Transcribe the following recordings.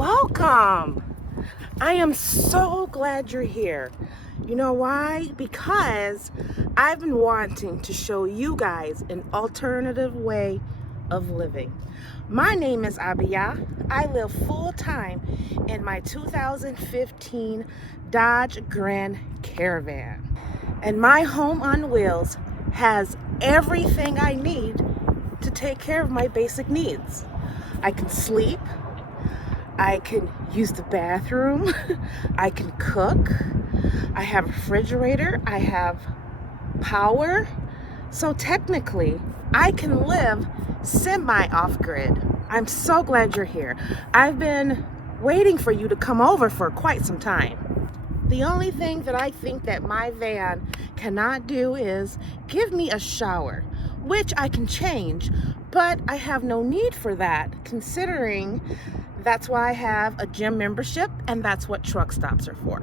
Welcome. I am so glad you're here. You know why? Because I've been wanting to show you guys an alternative way of living. My name is Abiyah. I live full-time in my 2015 Dodge Grand Caravan. And my home on wheels has everything I need to take care of my basic needs. I can sleep, I can use the bathroom, I can cook, I have a refrigerator, I have power. So technically, I can live semi-off-grid. I'm so glad you're here. I've been waiting for you to come over for quite some time. The only thing that I think that my van cannot do is give me a shower, which I can change, but I have no need for that, considering that's why I have a gym membership and that's what truck stops are for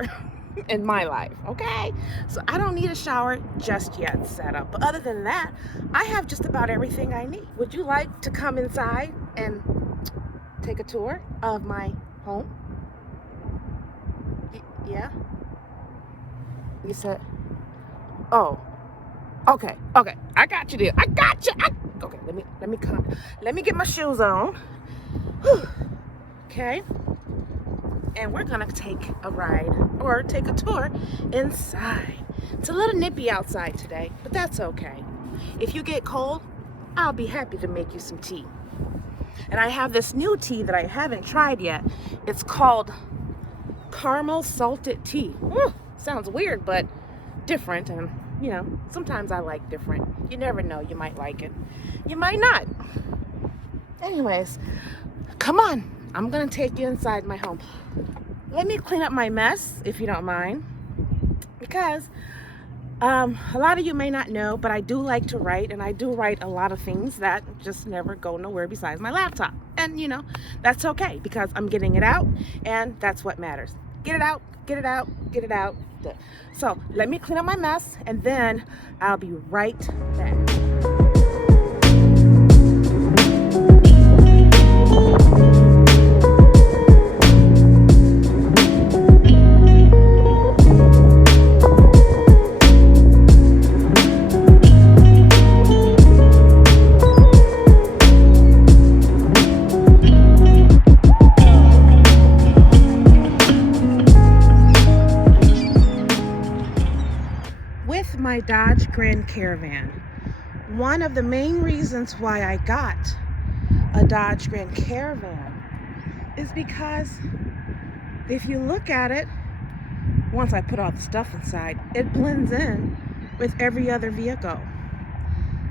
in my life, okay? So I don't need a shower just yet set up. But other than that, I have just about everything I need. Would you like to come inside and take a tour of my home? Yeah? You said, oh, okay, I got you there. I got you. Okay, let me get my shoes on. Whew. Okay, and we're gonna take a ride or take a tour inside. It's a little nippy outside today, but that's okay. If you get cold, I'll be happy to make you some tea. And I have this new tea that I haven't tried yet. It's called caramel salted tea. Woo, sounds weird, but different, and you know, sometimes I like different. You never know, you might like it, you might not. Anyways, come on, I'm gonna take you inside my home. Let me clean up my mess, if you don't mind, because a lot of you may not know, but I do like to write, and I do write a lot of things that just never go nowhere besides my laptop. And you know, that's okay, because I'm getting it out, and that's what matters. Get it out, get it out, get it out. So let me clean up my mess, and then I'll be right back. My Dodge Grand Caravan. One of the main reasons why I got a Dodge Grand Caravan is because if you look at it, once I put all the stuff inside, it blends in with every other vehicle.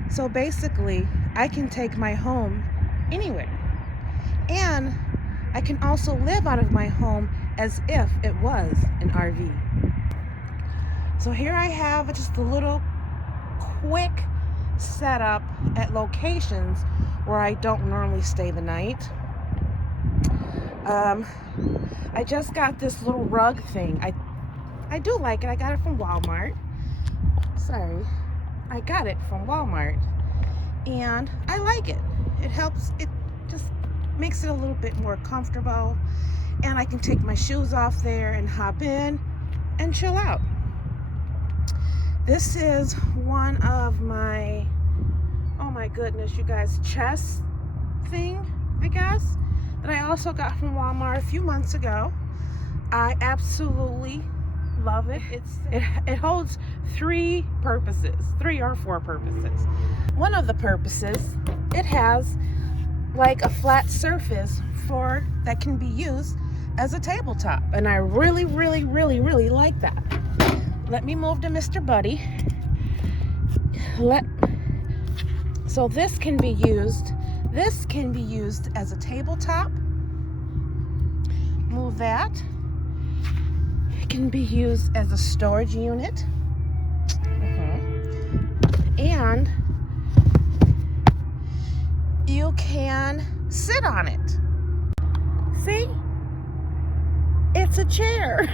So basically, I can take my home anywhere. And I can also live out of my home as if it was an RV. So here I have just a little quick setup at locations where I don't normally stay the night. I just got this little rug thing. I do like it. I got it from Walmart. Sorry. I got it from Walmart. And I like it. It helps. It just makes it a little bit more comfortable. And I can take my shoes off there and hop in and chill out. This is one of my, oh my goodness, you guys, chest thing, I guess, that I also got from Walmart a few months ago. I absolutely love it. It holds three or four purposes. One of the purposes, it has like a flat surface that can be used as a tabletop, and I really like that. Let me move to Mr. Buddy. So this can be used as a tabletop. Move that. It can be used as a storage unit. And you can sit on it. See? It's a chair.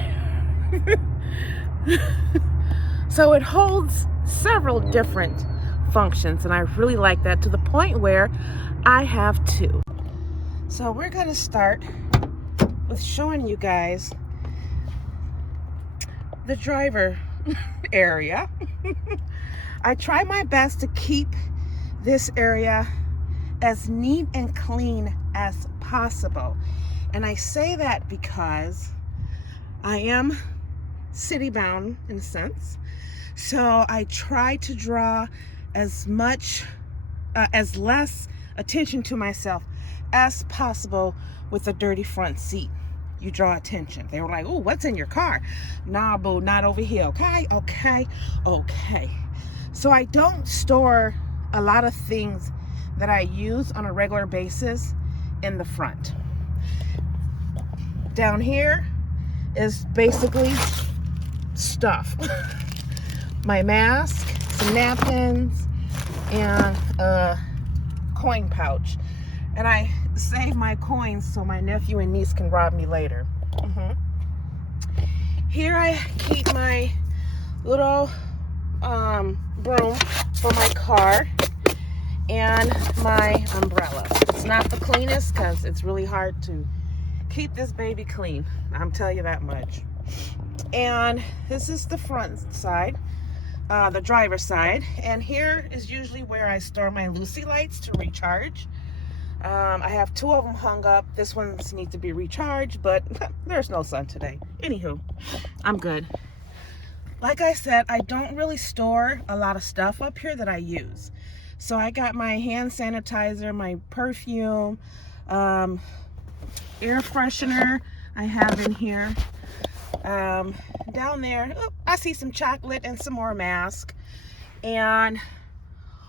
So it holds several different functions, and I really like that, to the point where I have two. So we're going to start with showing you guys the driver area. I try my best to keep this area as neat and clean as possible. And I say that because I am city bound in a sense. So I try to draw as less attention to myself as possible with a dirty front seat. You draw attention. They were like, oh, what's in your car? Nah, boo, not over here. Okay, okay, okay. So I don't store a lot of things that I use on a regular basis in the front. Down here is basically stuff. My mask, some napkins, and a coin pouch. And I save my coins so my nephew and niece can rob me later. Here I keep my little broom for my car and my umbrella. It's not the cleanest because it's really hard to keep this baby clean. I'm telling you that much. And this is the front side, the driver's side. And here is usually where I store my Lucy lights to recharge. I have 2 of them hung up. This one needs to be recharged, but there's no sun today. Anywho, I'm good. Like I said, I don't really store a lot of stuff up here that I use. So I got my hand sanitizer, my perfume, air freshener I have in here. Down there, I see some chocolate and some more mask. And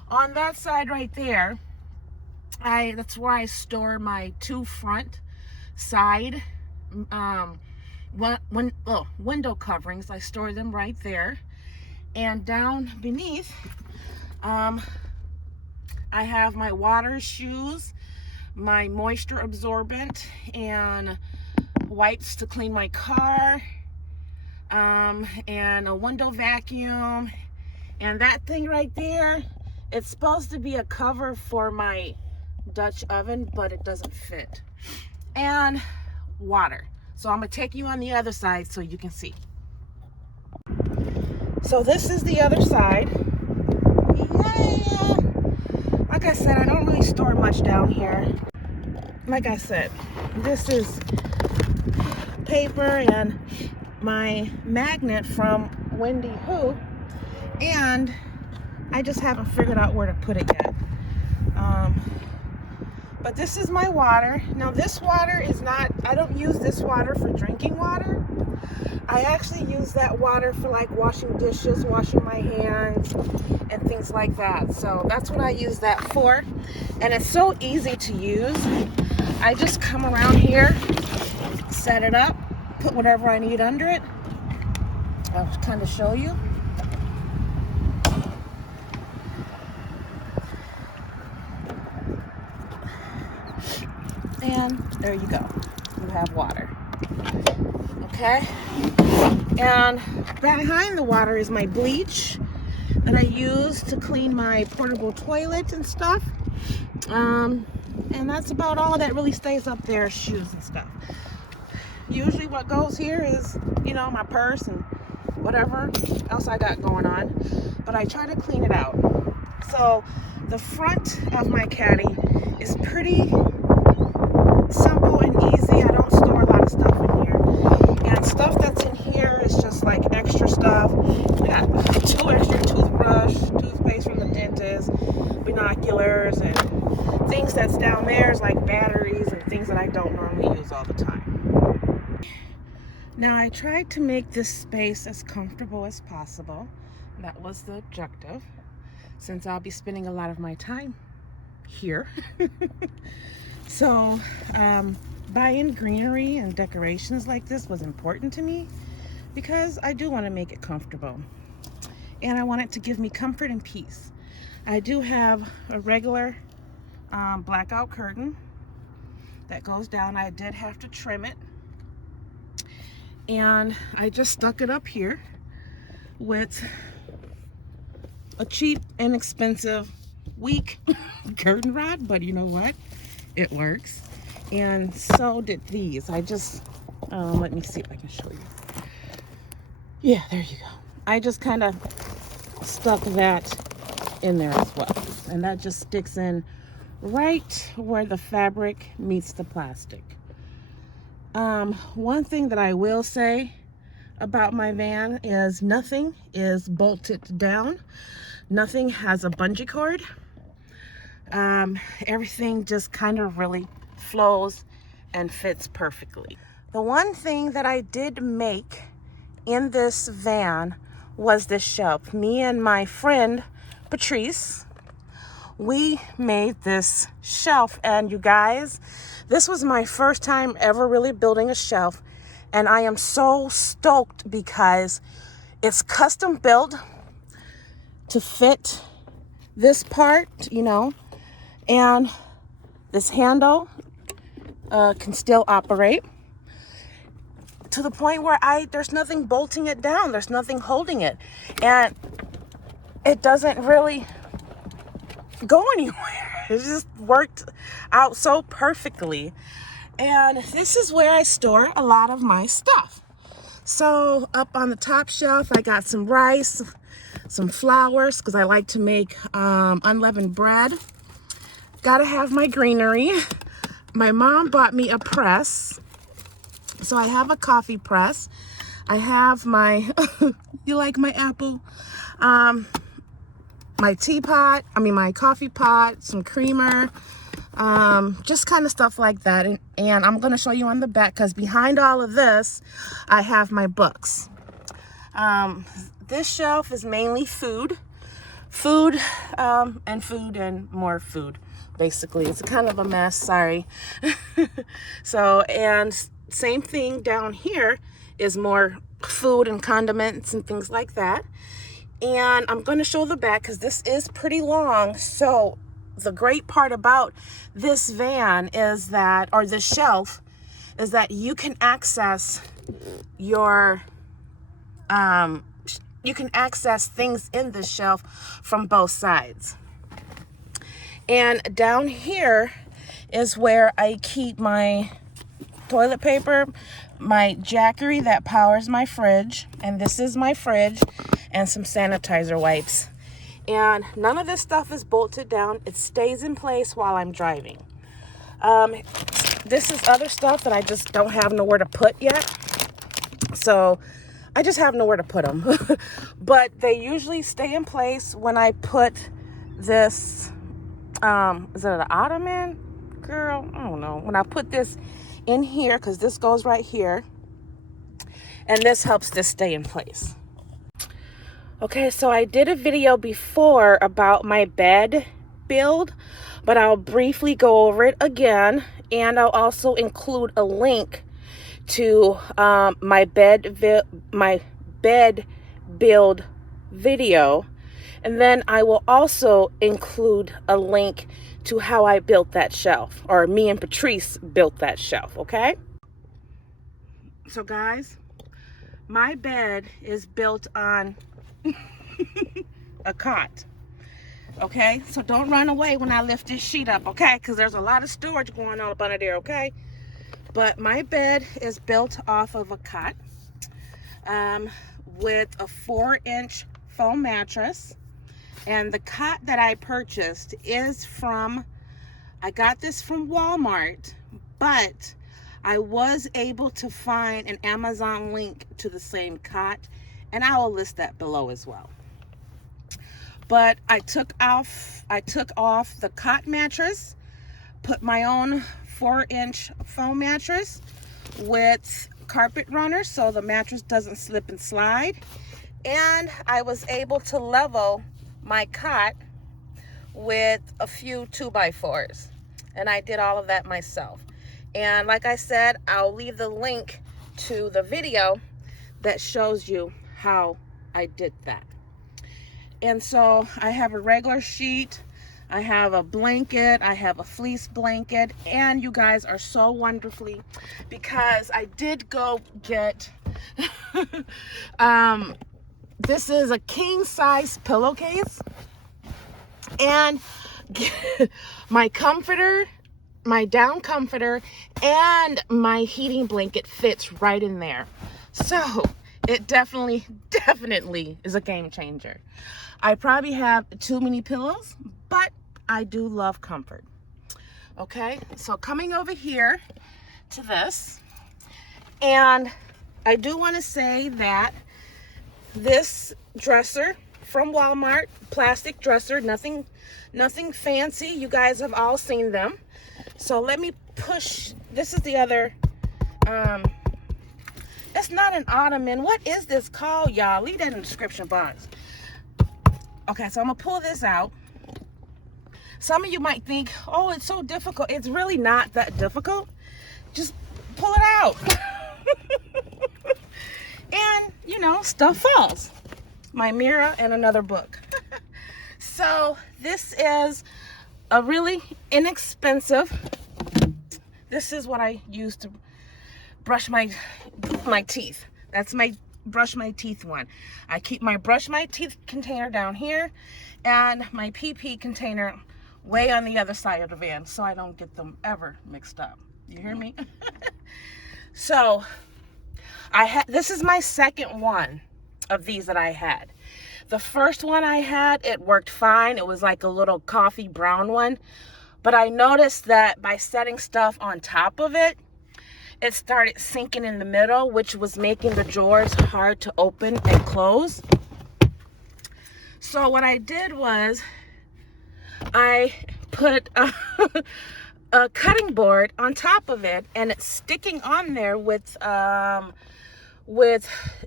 on that side right there, that's where I store my 2 front side window coverings. I store them right there. And down beneath, I have my water shoes, my moisture absorbent, and wipes to clean my car, and a window vacuum. And that thing right there, it's supposed to be a cover for my Dutch oven, but it doesn't fit. And water. So I'm gonna take you on the other side so you can see. So this is the other side. Yeah. Like I said, I don't really store much down here. Like I said, this is paper and my magnet from Wendy Who, and I just haven't figured out where to put it yet. But this is my water. Now this water is not, I don't use this water for drinking water. I actually use that water for like washing dishes, washing my hands, and things like that. So that's what I use that for. And it's so easy to use. I just come around here, set it up, put whatever I need under it. I'll kind of show you. And there you go. You have water. Okay? And behind the water is my bleach that I use to clean my portable toilet and stuff. And that's about all that really stays up there, shoes and stuff. Usually what goes here is, you know, my purse and whatever else I got going on. But I try to clean it out. So the front of my caddy is pretty simple and easy. I don't store a lot of stuff in here. And stuff that's in here is just like extra stuff. I got 2 extra toothpaste from the dentist, binoculars, and things that's down there is like batteries and things that I don't normally use all the time. Now I tried to make this space as comfortable as possible. That was the objective, since I'll be spending a lot of my time here. So buying greenery and decorations like this was important to me because I do want to make it comfortable and I want it to give me comfort and peace. I do have a regular blackout curtain that goes down. I did have to trim it, and I just stuck it up here with a cheap, inexpensive, weak curtain rod, but you know what? It works. And so did these. I just Let me see if I can show you. Yeah, there you go. I just kind of stuck that in there as well. And that just sticks in right where the fabric meets the plastic. One thing that I will say about my van is nothing is bolted down. Nothing has a bungee cord. Everything just kind of really flows and fits perfectly. The one thing that I did make in this van was this shelf. Me and my friend Patrice, we made this shelf, and you guys, this was my first time ever really building a shelf, and I am so stoked because it's custom built to fit this part, you know, and this handle can still operate to the point where there's nothing bolting it down, there's nothing holding it, and it doesn't really go anywhere. It just worked out so perfectly. And this is where I store a lot of my stuff. So up on the top shelf, I got some rice, some flours, because I like to make unleavened bread. Gotta have my greenery. My mom bought me a press. So I have a coffee press. I have my, you like my apple? My teapot, my coffee pot, some creamer, just kind of stuff like that. And I'm going to show you on the back, because behind all of this, I have my books. This shelf is mainly food, and more food, basically. It's kind of a mess, sorry. So, and same thing down here is more food and condiments and things like that. And I'm going to show the back because this is pretty long. So the great part about this van is that, or this shelf, is that you can access your, you can access things in this shelf from both sides. And down here is where I keep my toilet paper, my Jackery that powers my fridge, and this is my fridge, and some sanitizer wipes. And none of this stuff is bolted down. It stays in place while I'm driving. This is other stuff that I just don't have nowhere to put yet. So I just have nowhere to put them. But they usually stay in place when I put this, is it an ottoman? Girl, I don't know. When I put this in here, because this goes right here, and this helps this stay in place. Okay, so I did a video before about my bed build, but I'll briefly go over it again, and I'll also include a link to my bed build video, and then I will also include a link to how I built that shelf, or me and Patrice built that shelf, okay? So guys, my bed is built on a cot, okay? So don't run away when I lift this sheet up, okay? Because there's a lot of storage going on up under there, okay? But my bed is built off of a cot with a 4-inch foam mattress. And the cot that I purchased is from, I got this from Walmart, but I was able to find an Amazon link to the same cot, and I will list that below as well. But I took off the cot mattress, put my own 4-inch foam mattress with carpet runners so the mattress doesn't slip and slide, and I was able to level my cot with a few 2x4s, and I did all of that myself. And like I said, I'll leave the link to the video that shows you how I did that. And so I have a regular sheet, I have a blanket, I have a fleece blanket, and you guys are so wonderfully, because I did go get this is a king size pillowcase, and my comforter my down comforter and my heating blanket fits right in there. So it definitely is a game changer. I probably have too many pillows, but I do love comfort. Okay, so coming over here to this, and I do want to say that this dresser from Walmart, plastic dresser, nothing fancy. You guys have all seen them. So let me push. This is the other, it's not an ottoman. What is this called, y'all? Leave that in the description box. Okay, so I'm gonna pull this out. Some of you might think, oh, it's so difficult. It's really not that difficult. Just pull it out. And, you know, stuff falls. My mirror and another book. So this is a really inexpensive. This is what I use to brush my teeth. That's my brush my teeth one. I keep my brush my teeth container down here and my PP container way on the other side of the van, so I don't get them ever mixed up. You hear me? So this is my second one of these that I had. The first one I had, it worked fine. It was like a little coffee brown one. But I noticed that by setting stuff on top of it, it started sinking in the middle, which was making the drawers hard to open and close. So what I did was I put a cutting board on top of it, and it's sticking on there with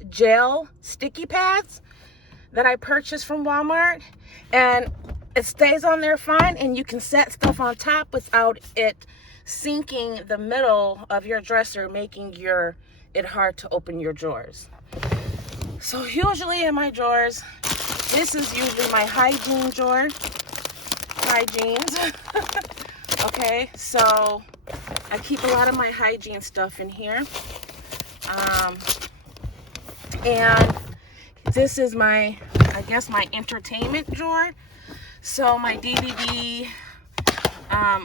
gel sticky pads that I purchased from Walmart, and it stays on there fine, and you can set stuff on top without it sinking the middle of your dresser, making it hard to open your drawers. So usually in my drawers, this is usually my hygiene drawer. Hygienes. Okay, so I keep a lot of my hygiene stuff in here. And this is my, I guess, my entertainment drawer. So my DVD,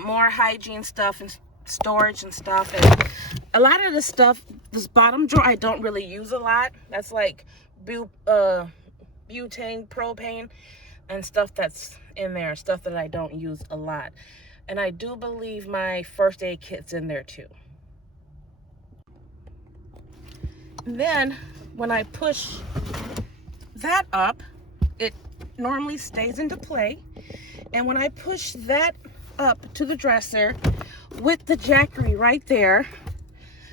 more hygiene stuff and storage and stuff. And a lot of the stuff, this bottom drawer, I don't really use a lot. That's like butane, propane, and stuff that's in there, stuff that I don't use a lot. And I do believe my first aid kit's in there too. And then when I push that up, it normally stays into play. And when I push that up to the dresser with the jackery right there,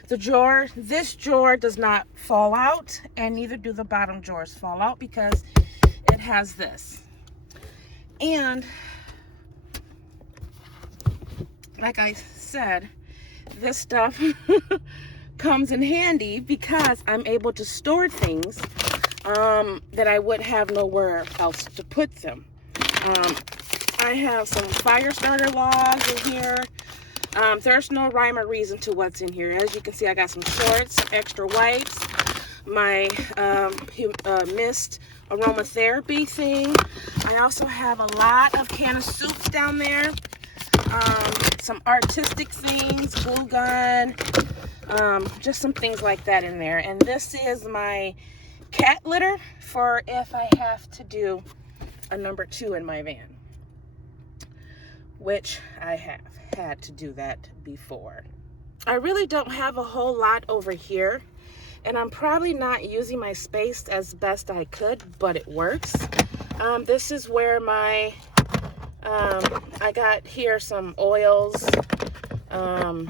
this drawer does not fall out, and neither do the bottom drawers fall out because it has this. And like I said, this stuff comes in handy because I'm able to store things that I would have nowhere else to put them. I have some fire starter logs in here. There's no rhyme or reason to what's in here. As you can see, I got some shorts, some extra wipes, my mist aromatherapy thing. I also have a lot of can of soups down there. Some artistic things, glue gun, just some things like that in there. And this is my cat litter for if I have to do a number 2 in my van, which I have had to do that before. I really don't have a whole lot over here, and I'm probably not using my space as best I could, but it works. This is where my I got here some oils, I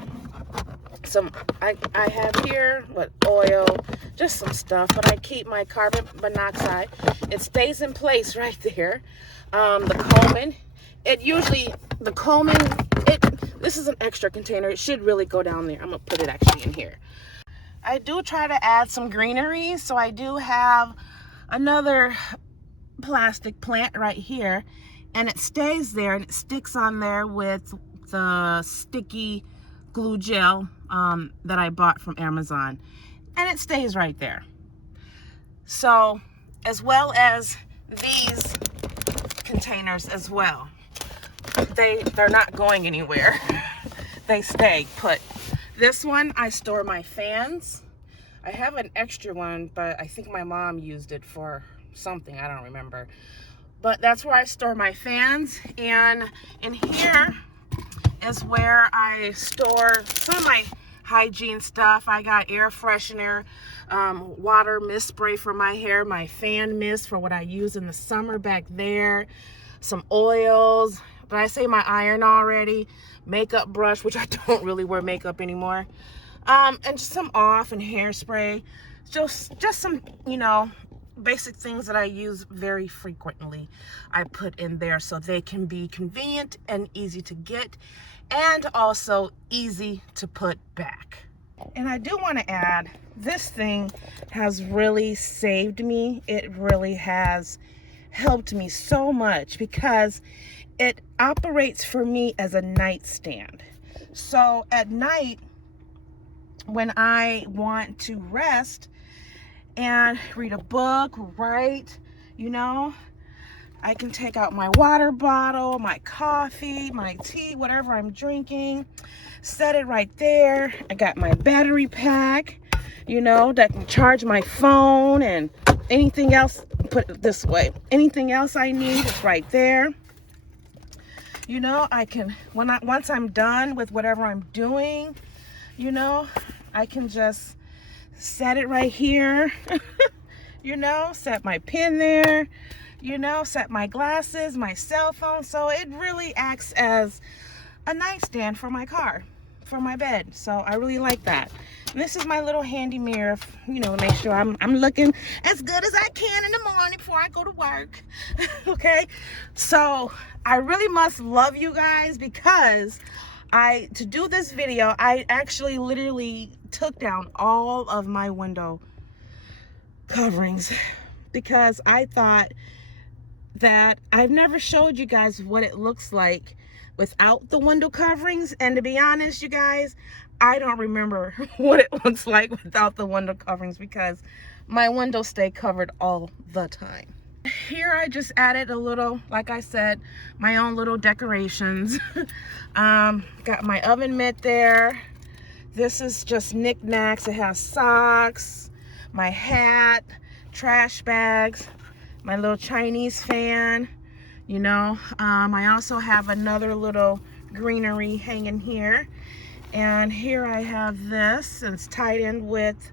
have here oil, just some stuff, but I keep my carbon monoxide. It stays in place right there. The combing, this is an extra container. It should really go down there. I'm gonna put it actually in here. I do try to add some greenery, so I do have another plastic plant right here, and it stays there and it sticks on there with the sticky glue gel that I bought from Amazon, and it stays right there. So, as well as these containers as well, they're not going anywhere. they stay put. This one, I store my fans. I have an extra one, but I think my mom used it for something. I don't remember. But that's where I store my fans. And in here is where I store some of my hygiene stuff. I got air freshener, water mist spray for my hair, my fan mist for what I use in the summer back there, some oils. Did I say my iron already? Makeup brush, which I don't really wear makeup anymore. And just some off and hairspray. Just some, you know, basic things that I use very frequently. I put in there so they can be convenient and easy to get, and also easy to put back. And I do want to add, this thing has really saved me. It really has helped me so much because it operates for me as a nightstand. So at night, when I want to rest and read a book, write, you know, I can take out my water bottle, my coffee, my tea, whatever I'm drinking, set it right there. I got my battery pack, you know, that can charge my phone and anything else. Put it this way, anything else I need is right there. You know, I can, once I'm done with whatever I'm doing, you know, I can just set it right here, you know, set my pen there, you know, set my glasses, my cell phone. So it really acts as a nightstand for my car, for my bed. So I really like that. And this is my little handy mirror, you know, to make sure I'm looking as good as I can in the morning before I go to work. Okay, so I really must love you guys because to do this video, I actually literally took down all of my window coverings because I thought that I've never showed you guys what it looks like without the window coverings. And to be honest, you guys, I don't remember what it looks like without the window coverings because my windows stay covered all the time. Here I just added a little, like I said, my own little decorations. Got my oven mitt there. This is just knickknacks. It has socks, my hat, trash bags, my little Chinese fan, you know. I also have another little greenery hanging here. And here I have this, and it's tied in with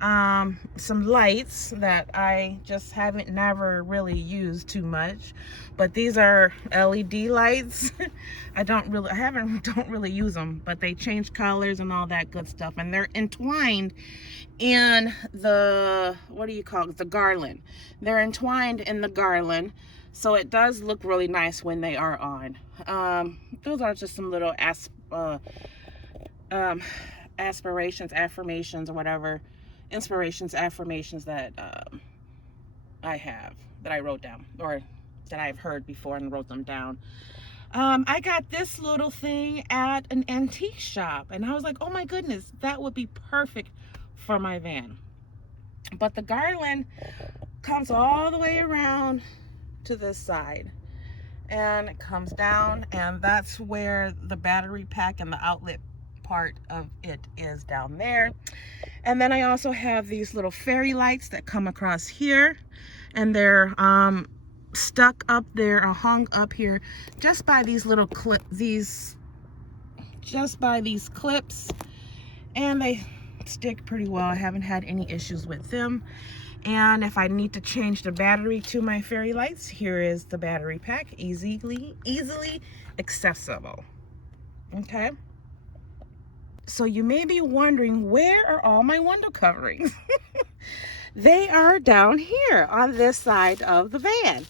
some lights that I just never really used too much. But these are LED lights. I don't really use them, but they change colors and all that good stuff. And they're entwined in the, what do you call it? The garland. They're entwined in the garland. So it does look really nice when they are on. Those are just some little aspirations, affirmations, or whatever, inspirations, affirmations that I wrote down, or that I've heard before and wrote them down. I got this little thing at an antique shop, and I was like, oh my goodness, that would be perfect for my van. But the garland comes all the way around to this side, and it comes down, and that's where the battery pack and the outlet part of it is down there. And then I also have these little fairy lights that come across here, and they're stuck up there or hung up here just by these little clips, and they stick pretty well. I haven't had any issues with them. And if I need to change the battery to my fairy lights, here is the battery pack, easily accessible. Okay, so you may be wondering, where are all my window coverings? They are down here on this side of the van.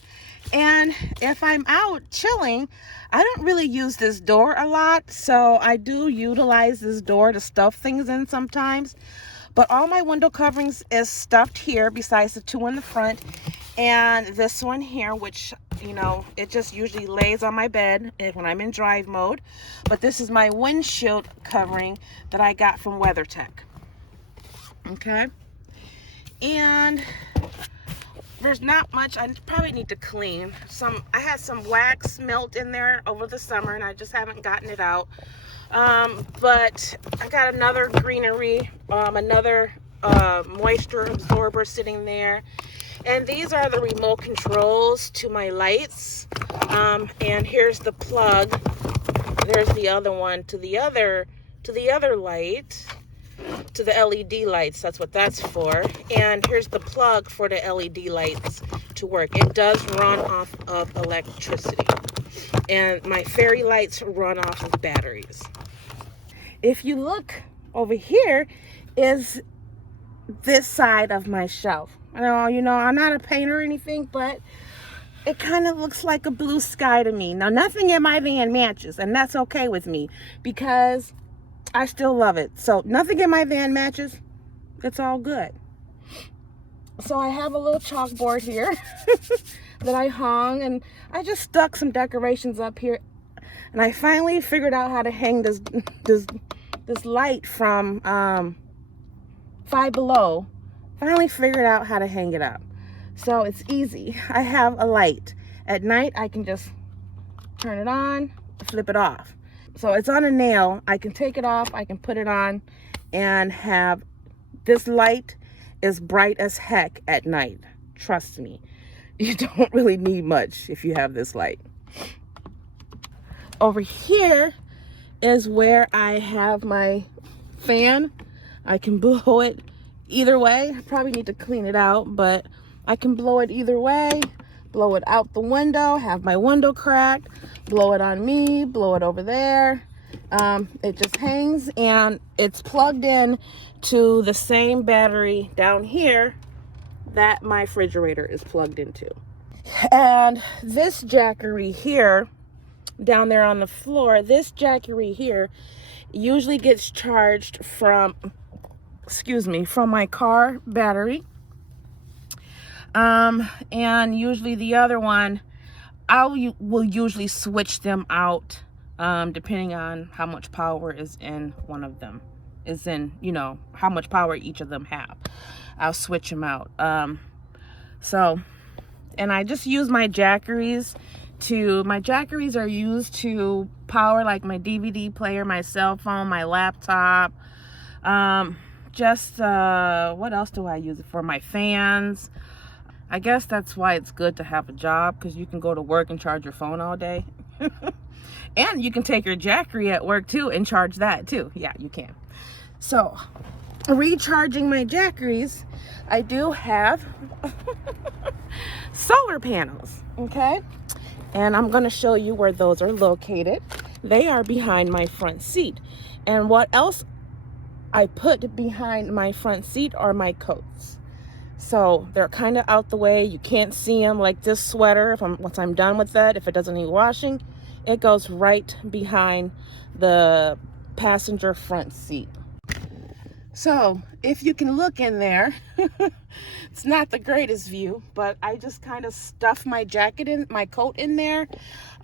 And if I'm out chilling, I don't really use this door a lot, so I do utilize this door to stuff things in sometimes. But all my window coverings is stuffed here, besides the two in the front and this one here, which, you know, it just usually lays on my bed when I'm in drive mode. But this is my windshield covering that I got from WeatherTech. Okay, and There's not much. I probably need to clean. I had some wax melt in there over the summer, and I just haven't gotten it out. But I got another greenery, another moisture absorber sitting there. And these are the remote controls to my lights. And here's the plug. There's the other one to the other light, to the LED lights. That's what that's for. And here's the plug for the LED lights to work. It does run off of electricity. And my fairy lights run off of batteries. If you look over here is this side of my shelf. You know, I'm not a painter or anything, but it kind of looks like a blue sky to me. Now, nothing in my van matches, and that's okay with me because I still love it. So nothing in my van matches. It's all good. So I have a little chalkboard here that I hung, and I just stuck some decorations up here. And I finally figured out how to hang this light from Five Below. Finally figured out how to hang it up. So it's easy. I have a light. At night, I can just turn it on, flip it off. So it's on a nail. I can take it off, I can put it on, and have this light is bright as heck at night. Trust me. You don't really need much if you have this light. Over here is where I have my fan. I can blow it either way. I probably need to clean it out, but I can blow it either way. Blow it out the window, have my window cracked, blow it on me, blow it over there. It just hangs, and it's plugged in to the same battery down here that my refrigerator is plugged into. And this jackery here, down there on the floor, this jackery here usually gets charged from my car battery. And usually the other one, will usually switch them out, depending on how much power is in one of them, you know, how much power each of them have. I'll switch them out. And I just use my jackeries my jackeries are used to power like my DVD player, my cell phone, my laptop. What else do I use it for? My fans. I guess that's why it's good to have a job, because you can go to work and charge your phone all day. And you can take your jackery at work too and charge that too. Yeah, you can. So, recharging my jackeries, I do have solar panels, okay? And I'm going to show you where those are located. They are behind my front seat. And what else I put behind my front seat are my coats. So they're kind of out the way. You can't see them. Like this sweater, once I'm done with that, if it doesn't need washing, it goes right behind the passenger front seat. So if you can look in there, it's not the greatest view, but I just kind of stuff my coat in there.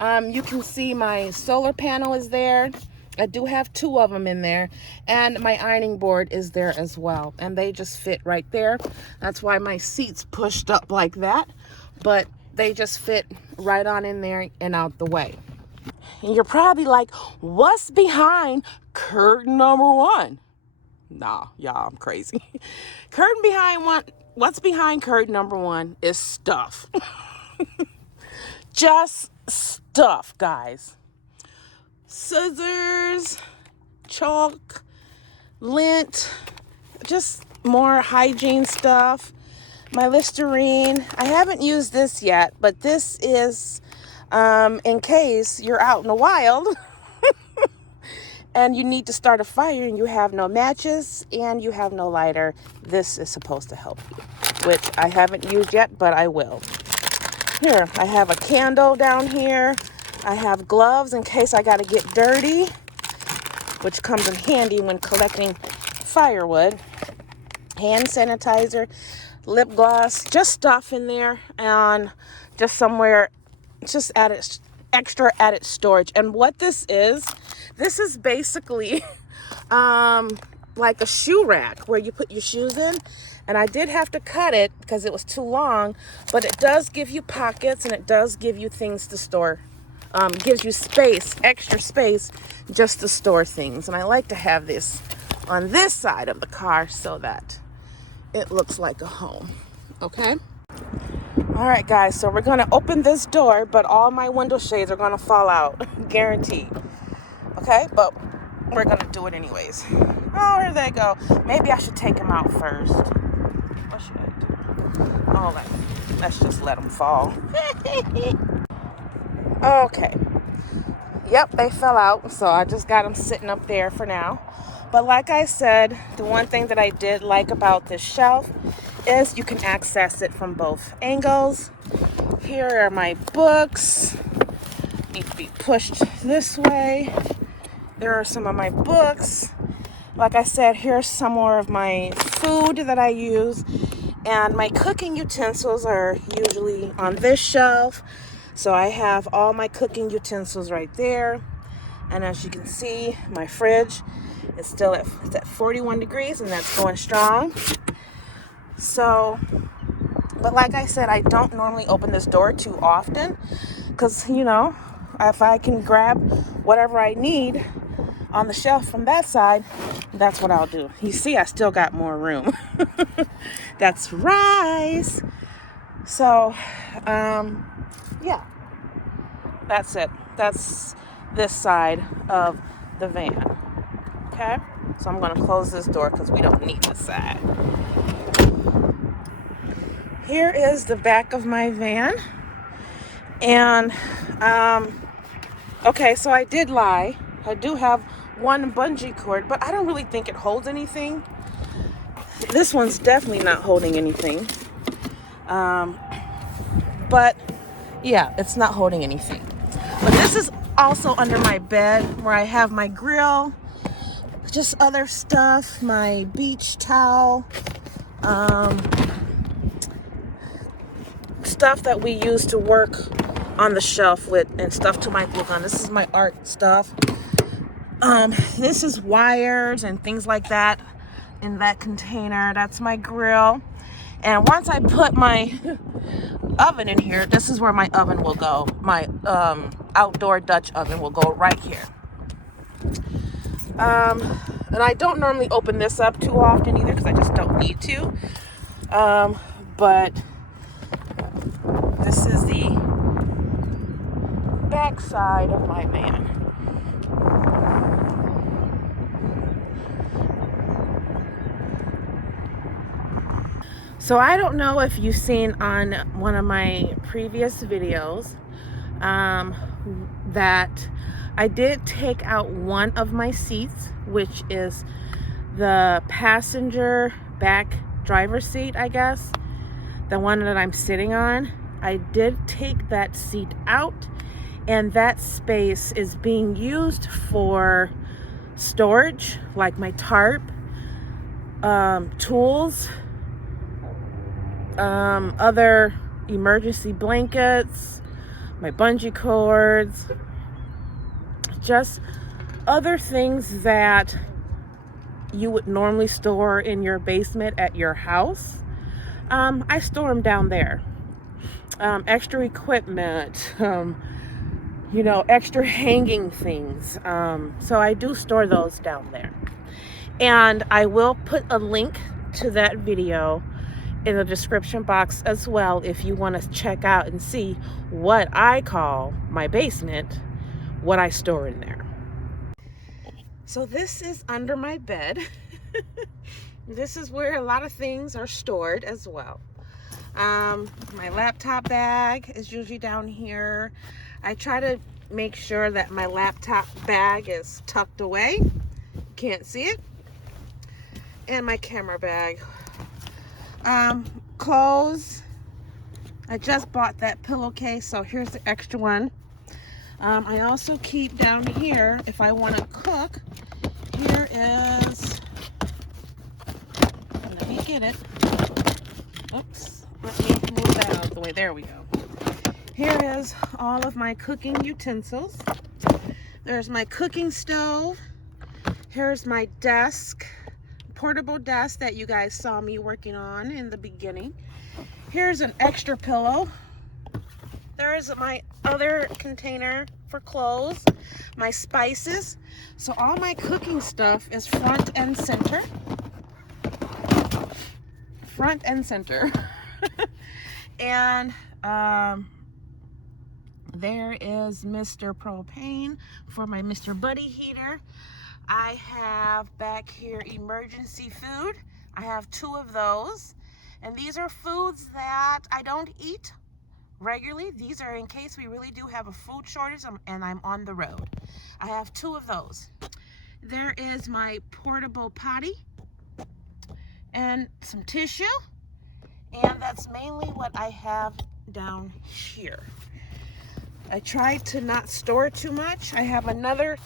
You can see my solar panel is there. I do have 2 of them in there, and my ironing board is there as well, and they just fit right there. That's why my seat's pushed up like that, but they just fit right on in there and out the way. And you're probably like, what's behind curtain number 1? Nah, y'all, I'm crazy. What's behind curtain number 1 is stuff. Just stuff, guys. Scissors, chalk, lint, just more hygiene stuff. My Listerine. I haven't used this yet, but this is in case you're out in the wild and you need to start a fire and you have no matches and you have no lighter. This is supposed to help you, which I haven't used yet, but I will. Here, I have a candle down here. I have gloves in case I got to get dirty, which comes in handy when collecting firewood. Hand sanitizer, lip gloss, just stuff in there, and just somewhere, just extra added storage. And what this is basically like a shoe rack where you put your shoes in. And I did have to cut it because it was too long, but it does give you pockets and it does give you things to store. Gives you space, extra space, just to store things. And I like to have this on this side of the car so that it looks like a home. Okay? All right, guys, so we're gonna open this door, but all my window shades are gonna fall out, guaranteed. Okay, but we're gonna do it anyways. Oh, here they go. Maybe I should take them out first. What should I do? Oh, let's just let them fall. Okay. Yep, they fell out, so I just got them sitting up there for now. But like I said, the one thing that I did like about this shelf is you can access it from both angles. Here are my books. Need to be pushed this way. There are some of my books. Like I said, here's some more of my food that I use. And my cooking utensils are usually on this shelf. So I have all my cooking utensils right there. And as you can see, my fridge is still at 41 degrees and that's going strong. So, but like I said, I don't normally open this door too often because, you know, if I can grab whatever I need on the shelf from that side, that's what I'll do. You see, I still got more room. That's rice. So, yeah, that's it. That's this side of the van. Okay, so I'm going to close this door because we don't need this side. Here is the back of my van. And, okay, so I did lie. I do have one bungee cord, but I don't really think it holds anything. This one's definitely not holding anything. But, yeah, it's not holding anything. But this is also under my bed where I have my grill, just other stuff, my beach towel, stuff that we use to work on the shelf with, and stuff to my book on. This is my art stuff. This is wires and things like that in that container. That's my grill. And once I put my oven in here, this is where my oven will go. My outdoor Dutch oven will go right here. And I don't normally open this up too often either because I just don't need to. But this is the back side of my van. So I don't know if you've seen on one of my previous videos that I did take out one of my seats, which is the passenger back driver's seat, I guess. The one that I'm sitting on. I did take that seat out, and that space is being used for storage, like my tarp, tools, other emergency blankets, my bungee cords, just other things that you would normally store in your basement at your house. I store them down there. Extra equipment, you know, extra hanging things. So I do store those down there. And I will put a link to that video in the description box as well if you want to check out and see what I call my basement, what I store in there. So this is under my bed. This is where a lot of things are stored as well. My laptop bag is usually down here. I try to make sure that my laptop bag is tucked away. Can't see it. And my camera bag. Clothes. I just bought that pillowcase, so here's the extra one. I also keep down here, if I want to cook, here is, let me get it. Oops, let me move that out of the way. There we go. Here is all of my cooking utensils. There's my cooking stove. Here's my desk. portable desk that you guys saw me working on in the beginning. Here's an extra pillow. There's my other container for clothes, my spices. So all my cooking stuff is front and center. Front and center. And there is Mr. Propane for my Mr. Buddy heater. I have back here emergency food. I have 2 of those. And these are foods that I don't eat regularly. These are in case we really do have a food shortage and I'm on the road. I have 2 of those. There is my portable potty and some tissue. And that's mainly what I have down here. I tried to not store too much. I have another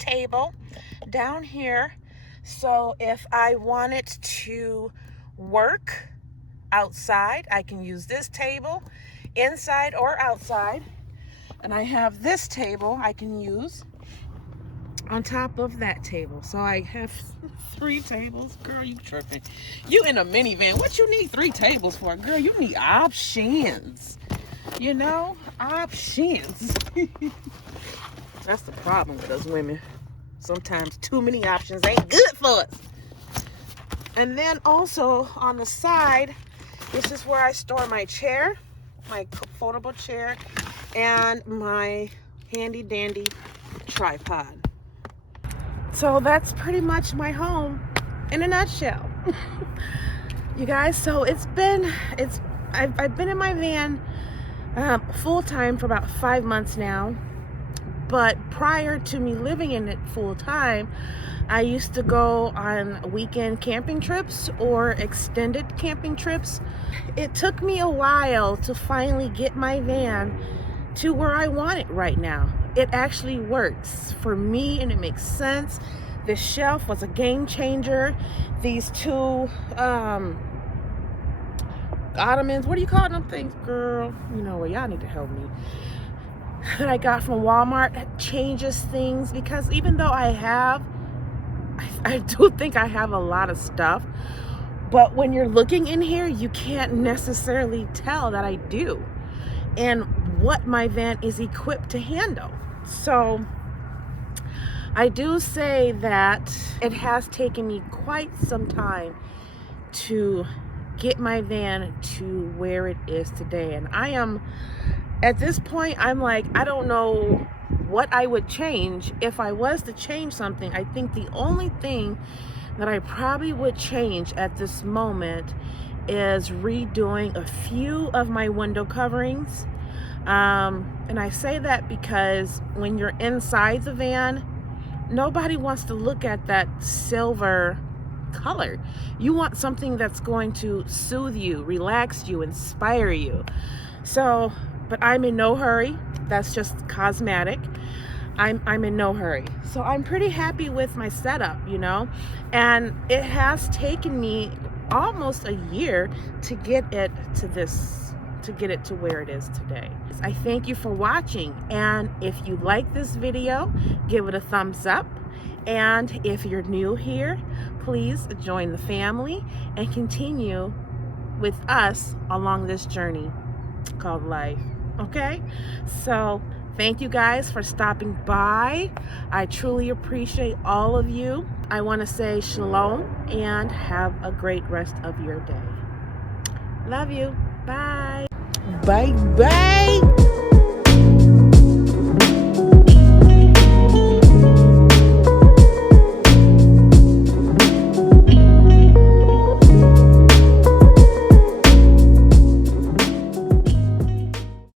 table down here. So if I wanted to work outside, I can use this table inside or outside. And I have this table I can use on top of that table. So I have 3 tables. Girl, you tripping. You in a minivan. What you need 3 tables for? Girl, you need options. You know, options. That's the problem with us women. Sometimes too many options ain't good for us. And then also on the side, this is where I store my chair, my foldable chair, and my handy dandy tripod. So that's pretty much my home in a nutshell. You guys, so I've been in my van full-time for about 5 months now. But prior to me living in it full-time, I used to go on weekend camping trips or extended camping trips. It took me a while to finally get my van to where I want it right now. It actually works for me and it makes sense. The shelf was a game changer. These 2 ottomans, what do you call them things, girl? You know what, y'all need to help me. That I got from Walmart changes things, because even though I do think I have a lot of stuff, but when you're looking in here, you can't necessarily tell that I do and what my van is equipped to handle. So I do say that it has taken me quite some time to get my van to where it is today. And I am, at this point, I'm like, I don't know what I would change. If I was to change something, I think the only thing that I probably would change at this moment is redoing a few of my window coverings. And I say that because when you're inside the van, nobody wants to look at that silver color. You want something that's going to soothe you, relax you, inspire you. So, but I'm in no hurry. That's just cosmetic. I'm in no hurry. So I'm pretty happy with my setup, you know, and it has taken me almost a year to get it to where it is today. I thank you for watching, and if you like this video, give it a thumbs up. And if you're new here, please join the family and continue with us along this journey called life. Okay? So thank you guys for stopping by. I truly appreciate all of you. I want to say shalom and have a great rest of your day. Love you. Bye. Bye bye.